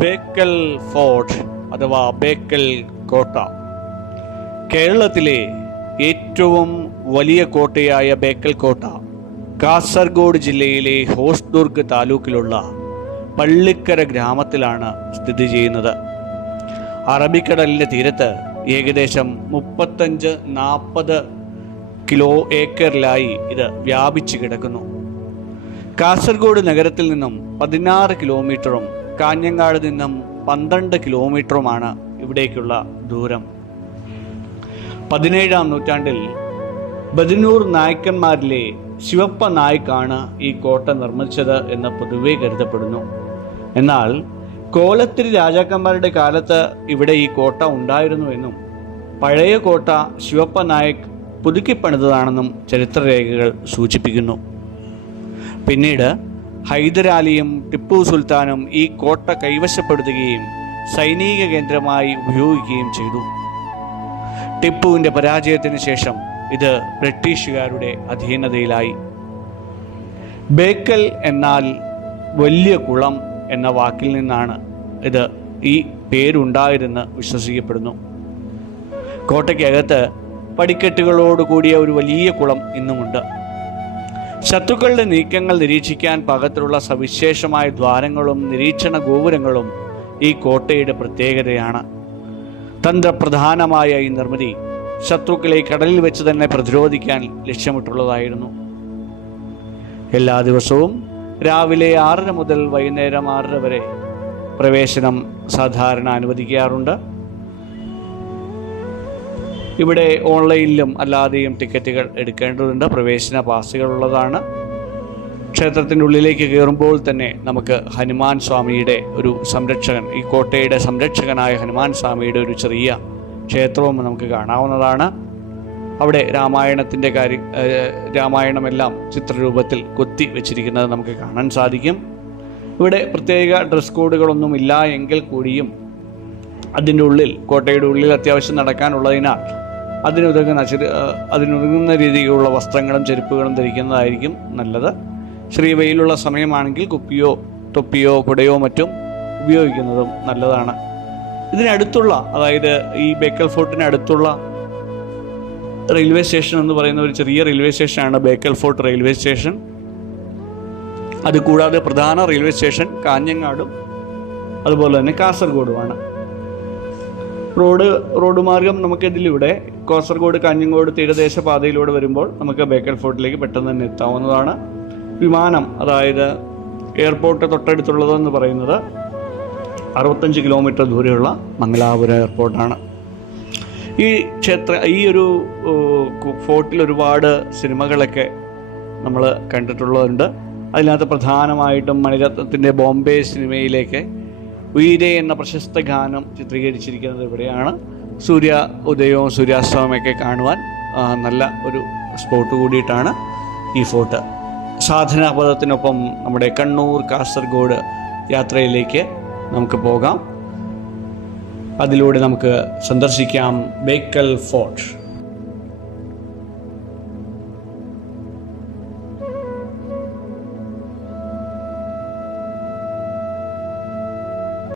Bekal fort അഥവാ ബേക്കൽ കോട്ട കേരളത്തിലെ ഏറ്റവും വലിയ കോട്ടയായ ബേക്കൽ കോട്ട കാസർഗോഡ് ജില്ലയിലെ ഹോസ്ദുർഗ് താലൂക്കിലുള്ള പള്ളിക്കര ഗ്രാമത്തിലാണ് സ്ഥിതി ചെയ്യുന്നത്. അറബിക്കടലിൻ്റെ തീരത്ത് ഏകദേശം 35-40 ഏക്കറിലായി ഇത് വ്യാപിച്ചു കിടക്കുന്നു. കാസർഗോഡ് നഗരത്തിൽ നിന്നും 16 കിലോമീറ്ററും കാഞ്ഞങ്ങാട് നിന്നും 12 കിലോമീറ്ററുമാണ് ഇവിടേക്കുള്ള ദൂരം. 17-ാം നൂറ്റാണ്ടിൽ ബദനൂർ നായ്ക്കന്മാരിലെ ശിവപ്പ നായ്ക്കാണ് ഈ കോട്ട നിർമ്മിച്ചത് എന്ന് പൊതുവെ കരുതപ്പെടുന്നു. എന്നാൽ കോലത്തിരി രാജാക്കന്മാരുടെ കാലത്ത് ഇവിടെ ഈ കോട്ട ഉണ്ടായിരുന്നുവെന്നും പഴയ കോട്ട ശിവപ്പ നായക് പുതുക്കിപ്പണിതതാണെന്നും ചരിത്രരേഖകൾ സൂചിപ്പിക്കുന്നു. പിന്നീട് ഹൈദരാലിയും ടിപ്പു സുൽത്താനും ഈ കോട്ട കൈവശപ്പെടുത്തുകയും സൈനിക കേന്ദ്രമായി ഉപയോഗിക്കുകയും ചെയ്തു. ടിപ്പുവിൻ്റെ പരാജയത്തിന് ശേഷം ഇത് ബ്രിട്ടീഷുകാരുടെ അധീനതയിലായി. ബേക്കൽ എന്നാൽ വലിയ കുളം എന്ന വാക്കിൽ നിന്നാണ് ഈ പേരുണ്ടായതെന്ന് വിശ്വസിക്കപ്പെടുന്നു. കോട്ടയ്ക്കകത്ത് പടിക്കെട്ടുകളോട് കൂടിയ ഒരു വലിയ കുളം ഇന്നുമുണ്ട്. ശത്രുക്കളുടെ നീക്കങ്ങൾ നിരീക്ഷിക്കാൻ പാകത്തിലുള്ള സവിശേഷമായ ദ്വാരങ്ങളും നിരീക്ഷണ ഗോപുരങ്ങളും ഈ കോട്ടയുടെ പ്രത്യേകതയാണ്. തന്ത്രപ്രധാനമായ ഈ നിർമ്മിതി ശത്രുക്കളെ കടലിൽ വെച്ച് തന്നെ പ്രതിരോധിക്കാൻ ലക്ഷ്യമിട്ടുള്ളതായിരുന്നു. എല്ലാ ദിവസവും രാവിലെ 6 മുതൽ വൈകുന്നേരം 6 വരെ പ്രവേശനം സാധാരണ അനുവദിക്കാറുണ്ട്. ഇവിടെ ഓൺലൈനിലും അല്ലാതെയും ടിക്കറ്റുകൾ എടുക്കേണ്ടതുണ്ട്. പ്രവേശന പാസുകൾ ഉള്ളതാണ്. ക്ഷേത്രത്തിൻ്റെ ഉള്ളിലേക്ക് കയറുമ്പോൾ തന്നെ നമുക്ക് ഹനുമാൻ സ്വാമിയുടെ ഒരു സംരക്ഷകൻ, ഈ കോട്ടയുടെ സംരക്ഷകനായ ഹനുമാൻ സ്വാമിയുടെ ഒരു ചെറിയ ക്ഷേത്രവും നമുക്ക് കാണാവുന്നതാണ്. അവിടെ രാമായണമെല്ലാം ചിത്രരൂപത്തിൽ കൊത്തി വെച്ചിരിക്കുന്നത് നമുക്ക് കാണാൻ സാധിക്കും. ഇവിടെ പ്രത്യേക ഡ്രസ് കോഡുകളൊന്നും ഇല്ല എങ്കിൽ കൂടിയും അതിൻ്റെ ഉള്ളിൽ, കോട്ടയുടെ ഉള്ളിൽ അത്യാവശ്യം നടക്കാനുള്ളതിനാൽ അതിനൊതുങ്ങുന്ന രീതിയിലുള്ള വസ്ത്രങ്ങളും ചെരുപ്പുകളും ധരിക്കുന്നതായിരിക്കും നല്ലത്. ചെറിയ വെയിലുള്ള സമയമാണെങ്കിൽ കുപ്പിയോ തൊപ്പിയോ കുടയോ മറ്റും ഉപയോഗിക്കുന്നതും നല്ലതാണ്. ഇതിനടുത്തുള്ള, അതായത് ഈ ബേക്കൽ ഫോർട്ടിന് അടുത്തുള്ള റെയിൽവേ സ്റ്റേഷൻ എന്ന് പറയുന്ന ഒരു ചെറിയ റെയിൽവേ സ്റ്റേഷനാണ് ബേക്കൽ ഫോർട്ട് റെയിൽവേ സ്റ്റേഷൻ. അതുകൂടാതെ പ്രധാന റെയിൽവേ സ്റ്റേഷൻ കാഞ്ഞങ്ങാടും അതുപോലെ തന്നെ കാസർഗോഡുമാണ്. റോഡ് മാർഗം നമുക്കിതിലൂടെ കാസർഗോഡ് കാഞ്ഞങ്ങോട് തീരദേശ പാതയിലൂടെ വരുമ്പോൾ നമുക്ക് ബേക്കൽ ഫോർട്ടിലേക്ക് പെട്ടെന്ന് തന്നെ എത്താവുന്നതാണ്. വിമാനം, അതായത് എയർപോർട്ട് തൊട്ടടുത്തുള്ളതെന്ന് പറയുന്നത് 65 കിലോമീറ്റർ ദൂരെയുള്ള മംഗലാപുരം എയർപോർട്ടാണ്. ഈ ഒരു ഫോർട്ടിൽ ഒരുപാട് സിനിമകളൊക്കെ നമ്മൾ കണ്ടിട്ടുള്ളതുണ്ട്. അതിനകത്ത് പ്രധാനമായിട്ടും മണിരത്നത്തിൻ്റെ ബോംബെ സിനിമയിലേക്ക് ഉയരെ എന്ന പ്രശസ്ത ഗാനം ചിത്രീകരിച്ചിരിക്കുന്നത് ഇവിടെയാണ്. സൂര്യ ഉദയവും സൂര്യാസ്തമയമൊക്കെ കാണുവാൻ നല്ല ഒരു സ്പോട്ട് കൂടിയിട്ടാണ് ഈ ഫോർട്ട്. സാധനാപഥത്തിനൊപ്പം നമ്മുടെ കണ്ണൂർ കാസർഗോഡ് യാത്രയിലേക്ക് നമുക്ക് പോകാം. അതിലൂടെ നമുക്ക് സന്ദർശിക്കാം ബേക്കൽ ഫോർട്ട്.